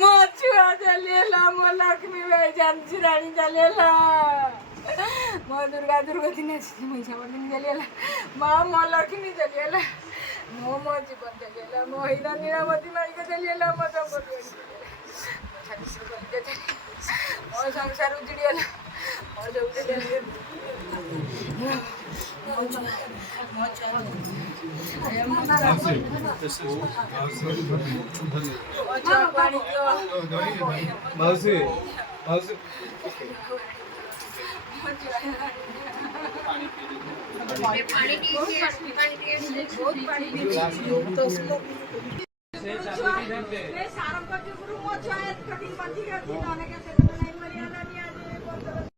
मो छुआ चलिएला मो लक्ष्मी भाई जानसी रानी चलिएला मो दुर्गा दिन महिषा बंदिनी चलिएला माँ मो लक्ष्मी चलिएला मो जीवन चलिएला मो हिरा नीरावती मालिका चलिएला मो दंपति मो संसार उजड़िएला मो जो मावशी सारंग